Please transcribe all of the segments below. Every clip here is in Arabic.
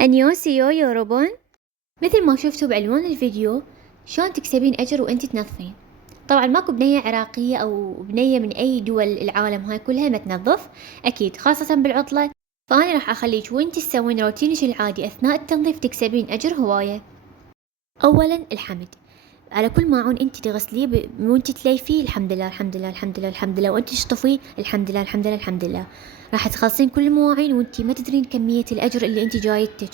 أنيوسيو يوروبون. مثل ما شفتوا بعنوان الفيديو، شلون تكسبين أجر وأنت تنظفين. طبعا ماكو بنية عراقية أو بنية من أي دول العالم هاي كلها ما تنظف أكيد، خاصة بالعطلة. فأنا راح أخليك وأنت تسوين روتينك العادي أثناء التنظيف تكسبين أجر هواية. أولا الحمد على كل ماعون انت تغسليه وانت تليفيه الحمد لله الحمد لله الحمد لله الحمد لله، وانت تشطفيه الحمد لله الحمد لله الحمد لله. راح تخلصين كل المواعين وانت ما تدرين كمية الأجر اللي انت جايتك.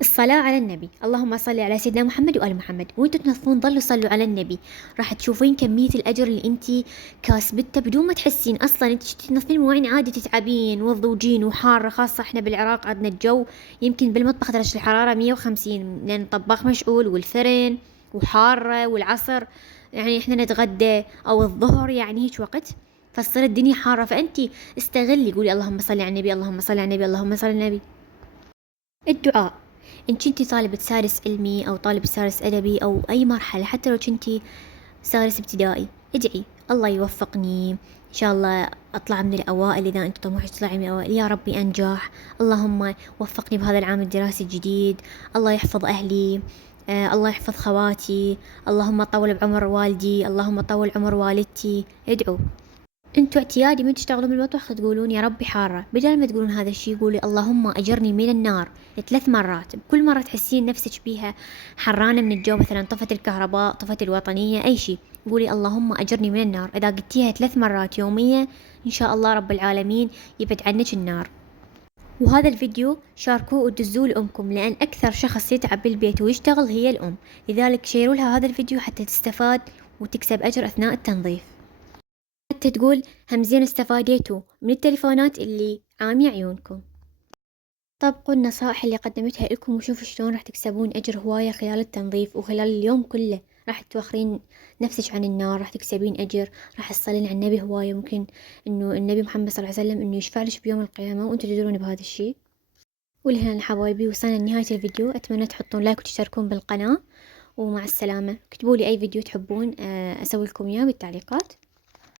الصلاة على النبي، اللهم صل على سيدنا محمد وآل محمد. وانتوا تنظفون ضلوا صلوا على النبي، راح تشوفين كمية الأجر اللي انتي كاسبته بدون ما تحسين أصلا. انتي تنظفين مواعين عادي تتعبين وتضوجين وحارة، خاصة احنا بالعراق عندنا الجو يمكن بالمطبخ درجة الحرارة 150 لأن الطباخ مشغول والفرن وحارة والعصر، يعني احنا نتغدى أو الظهر يعني هيك وقت، فتصير الدنيا حارة. فأنتي استغلي، قولي اللهم صل على النبي اللهم صل على النبي اللهم صل على النبي. الدعاء، إن كنتي طالبة سادس علمي أو طالب سادس أدبي أو أي مرحلة، حتى لو كنتي سادس ابتدائي، ادعي الله يوفقني إن شاء الله أطلع من الأوائل. إذا أنت طموحك تطلعي من الأوائل يا ربي أنجح، اللهم وفقني بهذا العام الدراسي الجديد، الله يحفظ أهلي، الله يحفظ خواتي، اللهم طول بعمر والدي، اللهم طول عمر والدتي. ادعوا. انتوا اعتيادي من تشتغلون بالمطبخ تقولون يا ربي حارة، بدل ما تقولون هذا الشي قولي اللهم أجرني من النار 3 مرات. بكل مرة تحسين نفسك بيها حرانة من الجو، مثلا طفت الكهرباء، طفت الوطنية، أي شي، قولي اللهم أجرني من النار. إذا قلتيها 3 مرات يومية إن شاء الله رب العالمين يبعد عنك النار. وهذا الفيديو شاركوه ودزوه لأمكم، لأن أكثر شخص يتعب بالبيت ويشتغل هي الأم، لذلك شيروا لها هذا الفيديو حتى تستفاد وتكسب أجر أثناء التنظيف، حتى تقول هم زين استفاديتوا من التليفونات اللي عامية عيونكم. طبقوا النصائح اللي قدمتها لكم وشوفوا شلون راح تكسبون أجر هواية خلال التنظيف وخلال اليوم كله. راح توخرين نفسك عن النار، راح تكسبين أجر، راح تصلين على النبي هواية، ممكن إنه النبي محمد صلى الله عليه وسلم إنه يشفع لك بيوم القيامة وأنتوا تدرون بهذا الشيء. ولهنا حبايبي وصلنا لنهاية الفيديو، أتمنى تحطون لايك وتشتركون بالقناة، ومع السلامة. اكتبوا لي أي فيديو تحبون أسوي لكم إياه بالتعليقات.